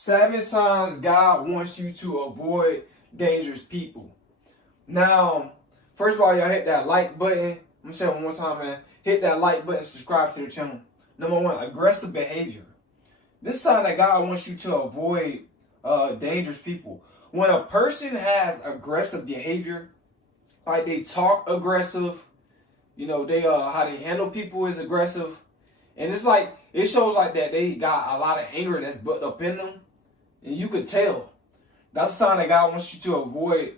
7 signs God wants you to avoid dangerous people. Now, first of all, y'all hit that like button. I'm saying it one more time, man. Hit that like button, subscribe to the channel. Number 1, aggressive behavior. This sign that God wants you to avoid dangerous people. When a person has aggressive behavior, like they talk aggressive, they how they handle people is aggressive, and it's like it shows like that they got a lot of anger that's built up in them, and you could tell. That's a sign that God wants you to avoid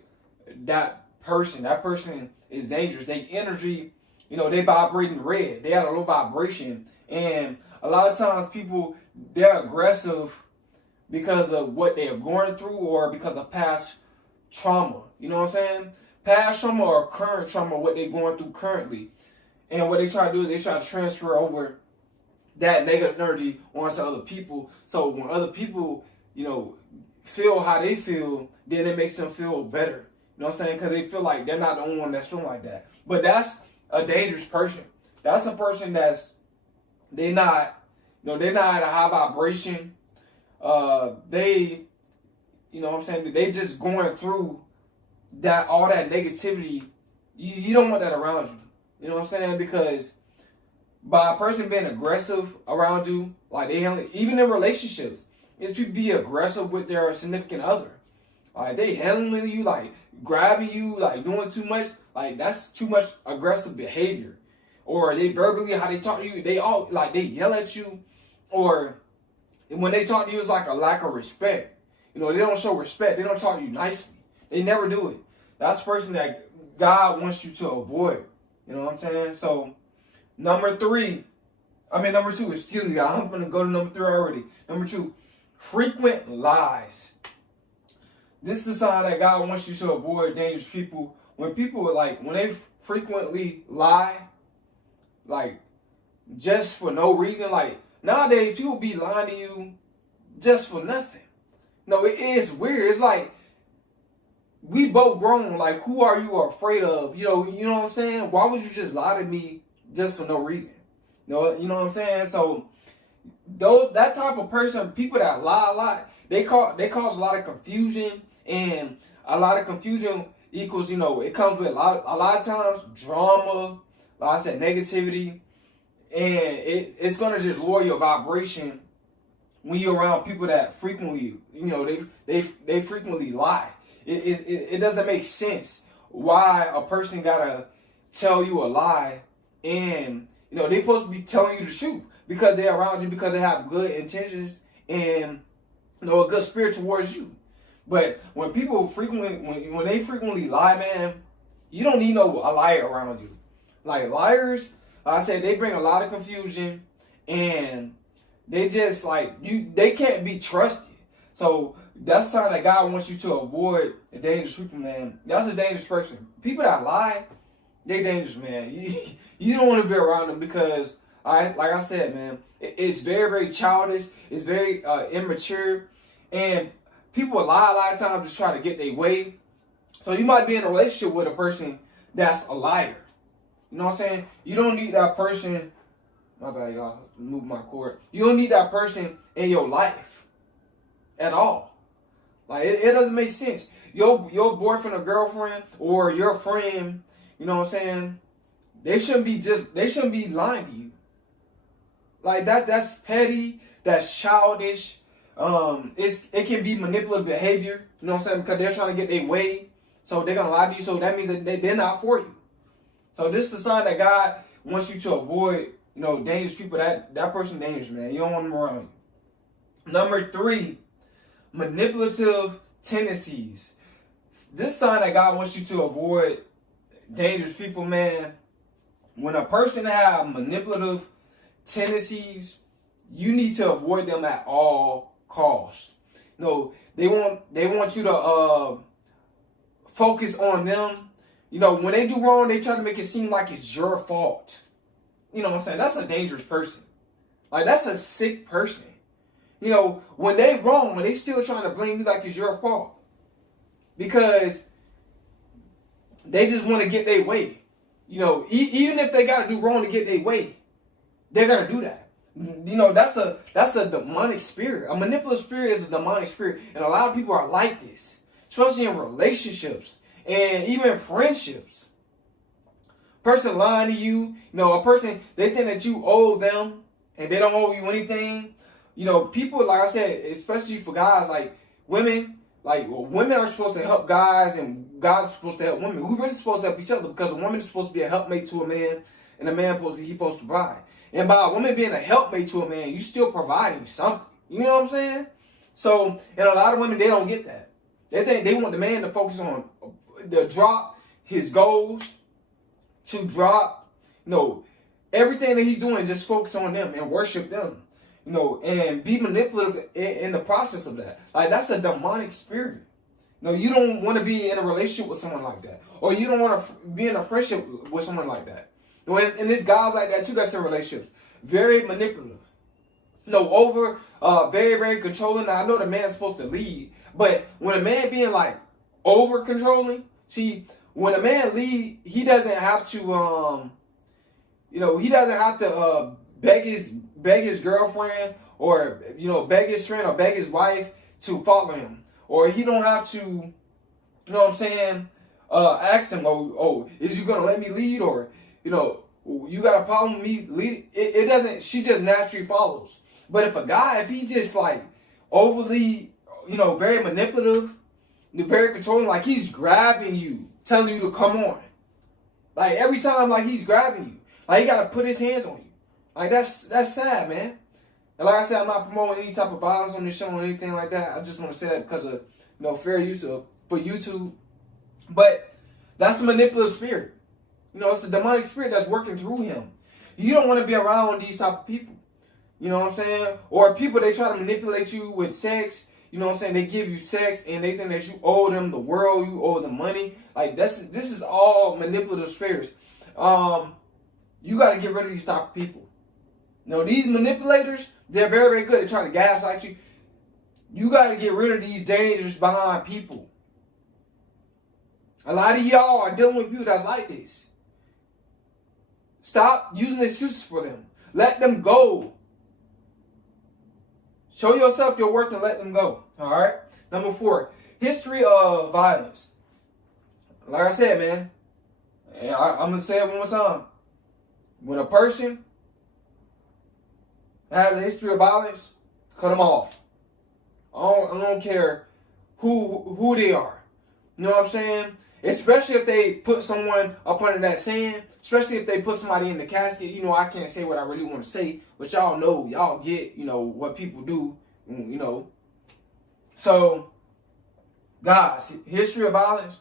that person. That person is dangerous. They energy, they vibrating red. They have a low vibration, and a lot of times people they're aggressive because of what they are going through or because of past trauma. You know what I'm saying? Past trauma or current trauma, what they're going through currently. And what they try to do is they try to transfer over that negative energy onto other people. So when other people, feel how they feel, then it makes them feel better. You know what I'm saying? Because they feel like they're not the only one that's feeling like that. But that's a dangerous person. That's a person they're not at a high vibration. They just going through all that negativity. You don't want that around you. You know what I'm saying? Because by a person being aggressive around you, like they handle, even in relationships, is people be aggressive with their significant other. Like they handling you, like grabbing you, like doing too much. Like that's too much aggressive behavior. Or they verbally, how they talk to you, they yell at you. Or when they talk to you, it's like a lack of respect. They don't show respect. They don't talk to you nicely. They never do it. That's the person that God wants you to avoid. You know what I'm saying? So, number 2, excuse me, I'm going to go to number 3 already. Number 2, frequent lies. This is a sign that God wants you to avoid dangerous people. When people, when they frequently lie, just for no reason, nowadays people be lying to you just for nothing. No, it is weird. It's like, we both grown. Like, who are you afraid of? You know what I'm saying? Why would you just lie to me just for no reason? You know what I'm saying? So, that type of person, people that lie a lot, they cause a lot of confusion, and a lot of confusion equals, it comes with a lot of times drama, like I said, negativity, and it's gonna just lower your vibration when you're around people that frequently, they frequently lie. It doesn't make sense why a person gotta tell you a lie, and they supposed to be telling you the truth because they're around you, because they have good intentions and a good spirit towards you. But when people when they frequently lie, man, you don't need a liar around you. Like liars, like I said, they bring a lot of confusion, and they just they can't be trusted. So that's something that God wants you to avoid. A dangerous people, man. That's a dangerous person. People that lie, they dangerous, man. You don't want to be around them because, like I said, man, it's very, very childish. It's very immature, and people lie a lot of times just trying to get their way. So you might be in a relationship with a person that's a liar. You know what I'm saying? You don't need that person. My bad, y'all. Move my cord. You don't need that person in your life at all. Like it doesn't make sense. Your boyfriend or girlfriend or your friend, you know what I'm saying? They shouldn't be lying to you. Like that's petty. That's childish. It can be manipulative behavior. You know what I'm saying? Because they're trying to get their way, so they're gonna lie to you. So that means that they're not for you. So this is a sign that God wants you to avoid. Dangerous people. That person dangerous, man. You don't want them around you. Number 3, manipulative tendencies. This sign that God wants you to avoid dangerous people, man. When a person have manipulative tendencies, you need to avoid them at all costs. They want you to focus on them. When they do wrong, they try to make it seem like it's your fault. You know what I'm saying? That's a dangerous person. Like, that's a sick person. When they wrong, when they still trying to blame you like it's your fault. Because they just want to get their way. Even if they got to do wrong to get their way, they're going to do that. You know, that's a demonic spirit. A manipulative spirit is a demonic spirit, and a lot of people are like this, especially in relationships and even friendships. Person lying to you, you know, a person, they think that you owe them and they don't owe you anything. You know, people, like I said, especially for guys, like women, like women are supposed to help guys and guys are supposed to help women. We're really supposed to help each other because a woman is supposed to be a helpmate to a man and a man he's supposed to provide. And by a woman being a helpmate to a man, you still providing something. You know what I'm saying? So, and a lot of women, they don't get that. They think they want the man to focus on, to drop his goals, to drop, you know, everything that he's doing, just focus on them and worship them, you know, and be manipulative in the process of that. Like, that's a demonic spirit. You know, you don't want to be in a relationship with someone like that, or you don't want to be in a friendship with someone like that. You know, and there's guys like that too that's in relationships, very manipulative, you know, very, very controlling. Now, I know the man's supposed to lead, but when a man being like over controlling, see, when a man lead, he doesn't have to, you know, he doesn't have to beg his girlfriend, or, you know, beg his friend or beg his wife to follow him, or he don't have to, you know what I'm saying, ask him, oh, is you gonna let me lead, or, you know, you got a problem with me lead? It doesn't. She just naturally follows. But if a guy, if he just like overly, you know, very manipulative, very controlling, like he's grabbing you, telling you to come on, like every time, like he's grabbing you, like he got to put his hands on you, like that's sad, man. And like I said, I'm not promoting any type of violence on this show or anything like that. I just want to say that because of, you know, fair use for YouTube. But that's a manipulative spirit. You know, it's a demonic spirit that's working through him. You don't want to be around these type of people. You know what I'm saying? Or people, they try to manipulate you with sex. You know what I'm saying? They give you sex and they think that you owe them the world, you owe them money. Like, this is all manipulative spirits. You got to get rid of these type of people. You know, these manipulators, they're very, very good at trying to gaslight you. You got to get rid of these dangerous behind people. A lot of y'all are dealing with people that's like this. Stop using excuses for them. Let them go. Show yourself your worth and let them go. All right? Number 4, history of violence. Like I said, man, and I'm going to say it one more time. When a person has a history of violence, cut them off. I don't care who they are. You know what I'm saying? Especially if they put someone up under that sand. Especially if they put somebody in the casket. You know, I can't say what I really want to say. But y'all know, y'all get, you know, what people do. You know. So, guys, history of violence.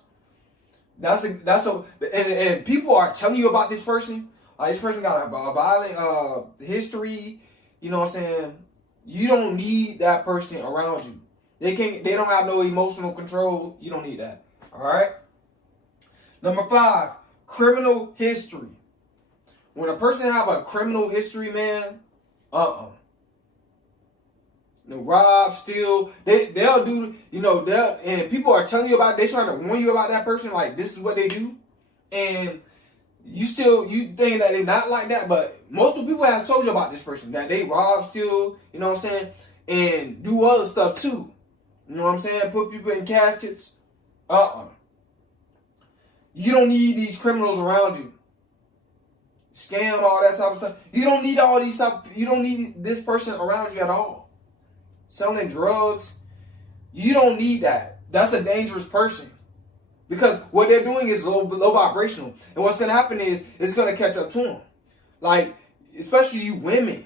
And people are telling you about this person. This person got a violent history. You know what I'm saying? You don't need that person around you. They don't have no emotional control. You don't need that. All right? Number 5, criminal history. When a person have a criminal history, man, you know, rob, steal, they'll do, you know, and people are telling you about, they trying to warn you about that person, like this is what they do, and you think that they're not like that, but most of the people have told you about this person, that they rob, steal, you know what I'm saying, and do other stuff too. You know what I'm saying? Put people in caskets. You don't need these criminals around you. Scam, all that type of stuff. You don't need all these stuff. You don't need this person around you at all. Selling drugs. You don't need that. That's a dangerous person. Because what they're doing is low vibrational. And what's going to happen is it's going to catch up to them. Like, especially you women.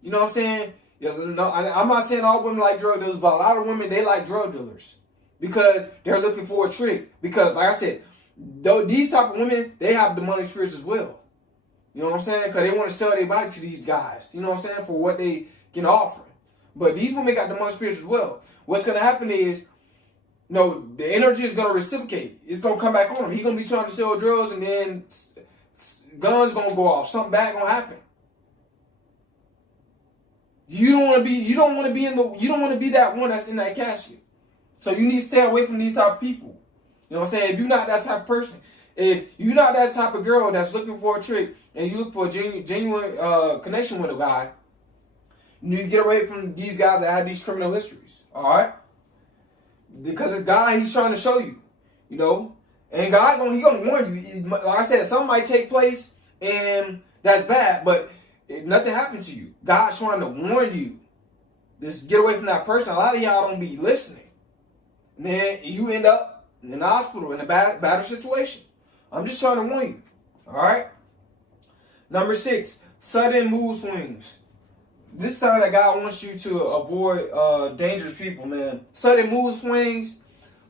You know what I'm saying? No, I'm not saying all women like drug dealers, but a lot of women, they like drug dealers. Because they're looking for a trick. Because, like I said, these type of women, they have demonic spirits as well. You know what I'm saying? Because they want to sell their body to these guys. You know what I'm saying? For what they can offer. But these women got demonic spirits as well. What's going to happen is, you know, the energy is going to reciprocate. It's going to come back on him. He's going to be trying to sell drugs, and then guns going to go off. Something bad going to happen. You don't want to be that one that's in that casket. So you need to stay away from these type of people. You know what I'm saying? If you're not that type of person, if you're not that type of girl that's looking for a trick, and you look for a genuine connection with a guy, You need to get away from these guys that have these criminal histories. All right, because it's God. He's trying to show you. You know, and God he gonna warn you. Like I said, something might take place and that's bad, but nothing happened to you. God's trying to warn you. Just get away from that person. A lot of y'all don't be listening. And then you end up in the hospital in a bad situation. I'm just trying to warn you. All right. Number 6, sudden mood swings. This is something that God wants you to avoid dangerous people, man. Sudden mood swings,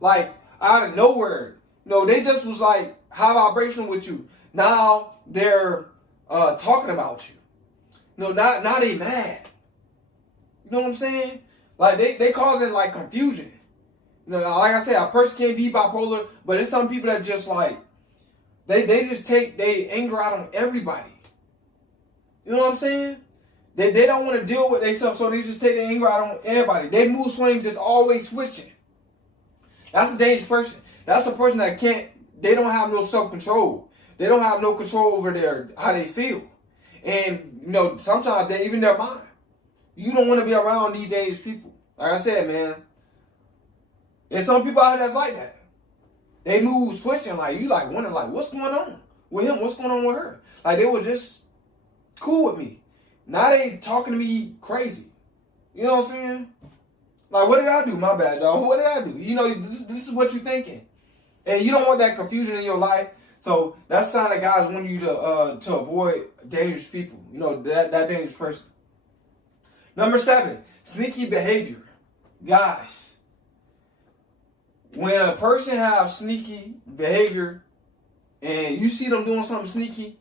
like out of nowhere. No, they just was like high vibration with you. Now they're talking about you. No, now they mad. You know what I'm saying? Like they causing like confusion. You know, like I said, a person can't be bipolar, but it's some people that just like they just take their anger out on everybody. You know what I'm saying? They don't want to deal with themselves, so they just take their anger out on everybody. They mood swings just always switching. That's a dangerous person. That's a person that they don't have no self-control. They don't have no control over how they feel. And, you know, sometimes even their mind. You don't want to be around these dangerous people. Like I said, man. And some people out here that's like that. They move switching, like, you like wondering, like, what's going on with him? What's going on with her? Like, they were just cool with me. Now they talking to me crazy. You know what I'm saying? Like, what did I do? My bad, y'all. What did I do? You know, this is what you're thinking. And you don't want that confusion in your life. So that's a sign that guys want you to avoid dangerous people. You know, that dangerous person. Number 7, sneaky behavior. Guys, when a person has sneaky behavior and you see them doing something sneaky,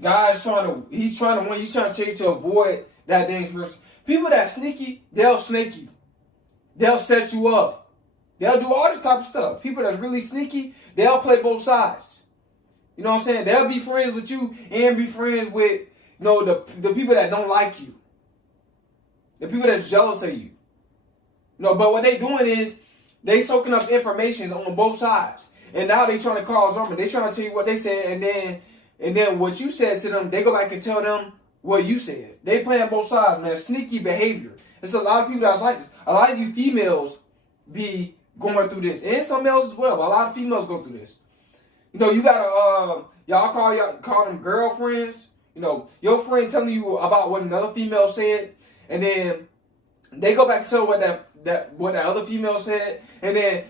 God's he's trying to tell you to avoid that dangerous person. People that sneaky, they'll snake you. They'll set you up. They'll do all this type of stuff. People that's really sneaky, they'll play both sides. You know what I'm saying? They'll be friends with you and be friends with, you know, the people that don't like you. The people that's jealous of you. No, but what they doing is they soaking up information on both sides. And now they trying to cause drama. They trying to tell you what they said, and then what you said to them, they go back and tell them what you said. They playing both sides, man. Sneaky behavior. There's a lot of people that's like this. A lot of you females be going through this. And some males as well, but a lot of females go through this. You know, you gotta y'all call them girlfriends. You know, your friend telling you about what another female said, and then they go back and tell what that other female said, and then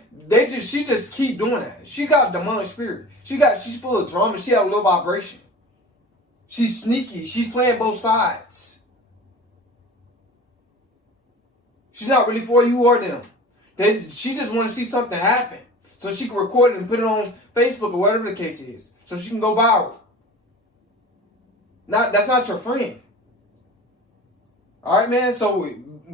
she just keep doing that. She got a demonic spirit. She's full of drama. She has a low vibration. She's sneaky. She's playing both sides. She's not really for you or them. She just want to see something happen so she can record it and put it on Facebook or whatever the case is, so she can go viral. That's not your friend. All right, man. So